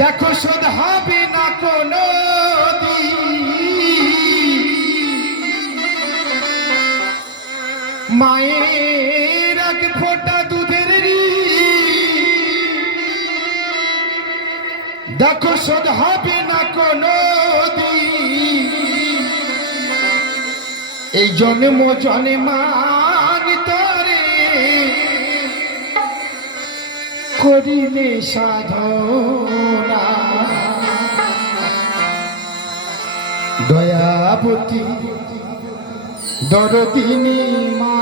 দেখো শোধ হবে না কোনো মায়ের এক ফোঁটা দুধের দেখো শোধ হবে না কোনো এই জন্ম জন্মান তরে করিলে সাধনা দয়াবতী দরদিনী মা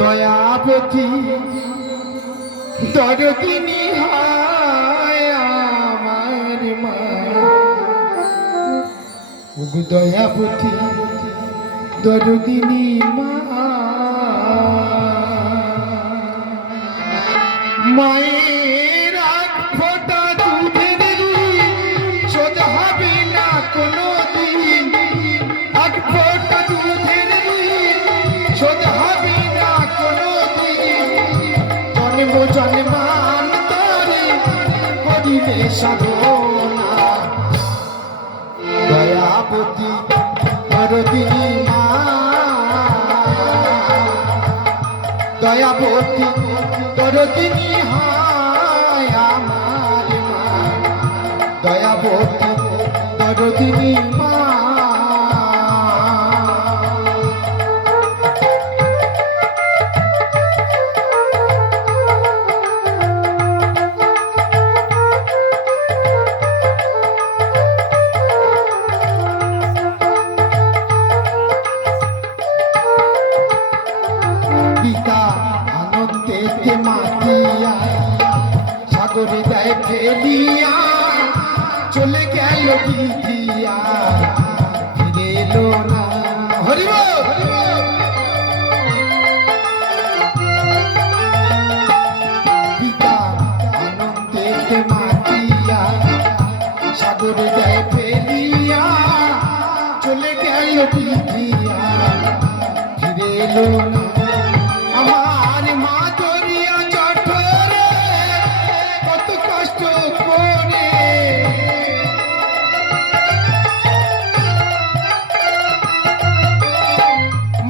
দয়াবতী দরদিনী হায় আমার মা দয়াবতী দরদিনী মা মায়ের এক ফোঁটা দুধের শোধ হবে না কোনো দিন এক ফোঁটা দুধের শোধ হবে না কোনো দিন জন্ম জন্মান তরে করিলে সাধনা দয়াবতী দরদিনী মা দয়াবতী দরদিনী হায় আমার মা দয়াবতী দরদিনী মা পিতা আনন্দেতে মাতিয়া সাগরে দেয় ফেলিয়া চলে গেল বিধিয়া ফিরে এলো না হরিব পিতা আনন্দেতে মাতিয়া সাগরে দেয় ফেলিয়া চলে গেল বিধিয়া ফিরে এলো না আমার মা দরিয়া জঠরে কত কষ্ট করে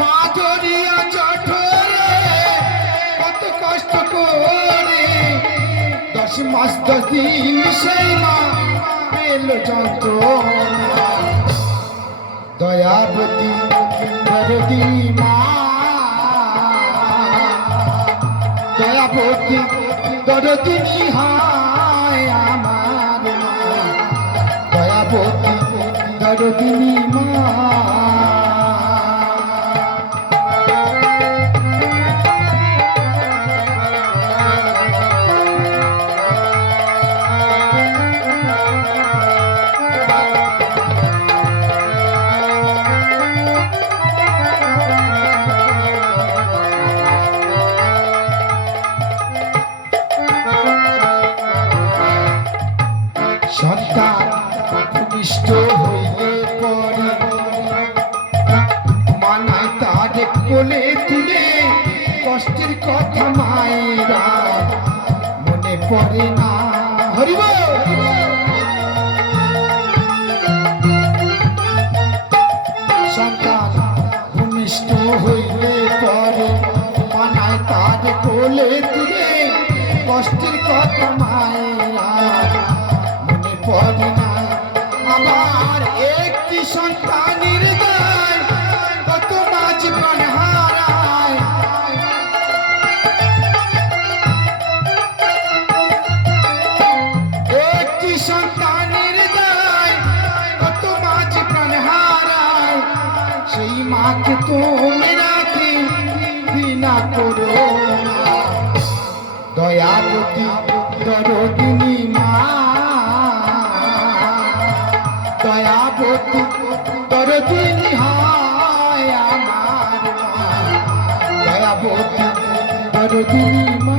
মা দরিয়া জঠরে কত কষ্ট করে 10 মাস 10 দিন সেই মা পেল যন্ত্রণা দয়াবতী দরদিনী মা দয়াবতী দরদিনী হায় আমার মা দয়াবতী দরদিনী মা সন্তান ভূমিষ্ঠ হইলে পরে মানায় তার কোলে তুলে কষ্টের কথা মায়েরা মনে পড়ে না হরিব সন্তান ভূমিষ্ঠ হইলে পরে মানায় তার কোলে তুলে কষ্টের কথা মায়েরা পড়ে না আমার একটি সন্তানের দায় কত মাঝ প্রাণ হারায় একটি সন্তানের দায় কত মাঝ প্রাণ হারায় সেই মাকে তুমি রাখি বিনা করো না দয়াবতী দরদিনী মা দয়াবতী দরদিনী হায় আমার মা দয়াবতী দরদিনী মা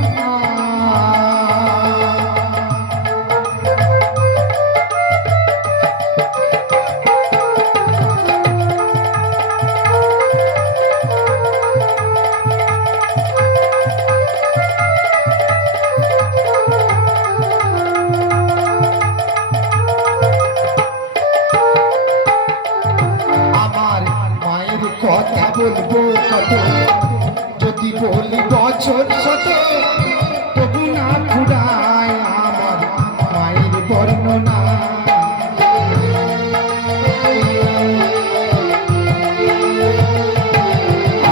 কথা বলবো কত, যদি বলি বছর শত, তবু না ফুরায় আমার মায়ের বর্ণনা।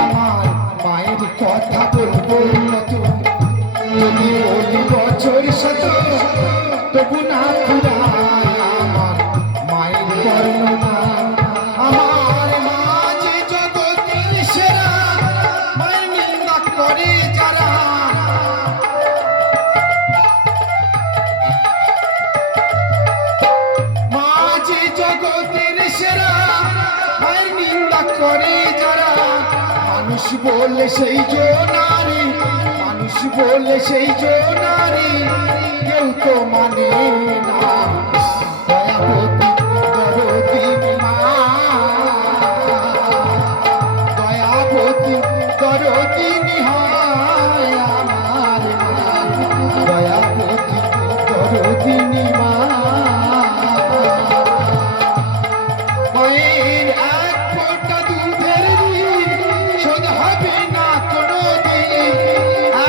আমার মায়ের কথা বলবো কত, যদি বলি বছর শত, তবু না ফুরায় আমার মায়ের বর্ণনা। আমার মা যে জগতের সেরা, মায়ের নিন্দা করে যারা, মা যে জগতের সেরা, মায়ের নিন্দা করে যারা, মানুষ বলে সেই নারী, মানুষ বলে সেই নারী, কেউ তো মানে না। দয়াবতী দরদিনী মা, দয়াবতী দরদিনী হয় আমার মা, দয়াবতী দরদিনী মা। মায়ের এক ফোঁটা দুধের ঋণ শোধ হবে না কোনো দিন,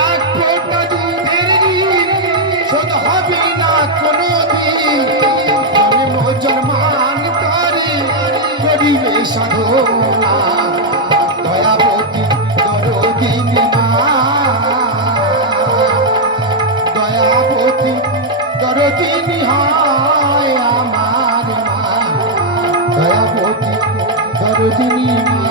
এক ফোঁটা দুধের ঋণ শোধ হবে না কোনো দিন। জন্ম জন্মান্তরে করিবে সাধনা, দয়াবতী দরদিনী মা, দয়াবতী দরদিনী হয় আমার মা, দয়াবতী দরদিনী মা।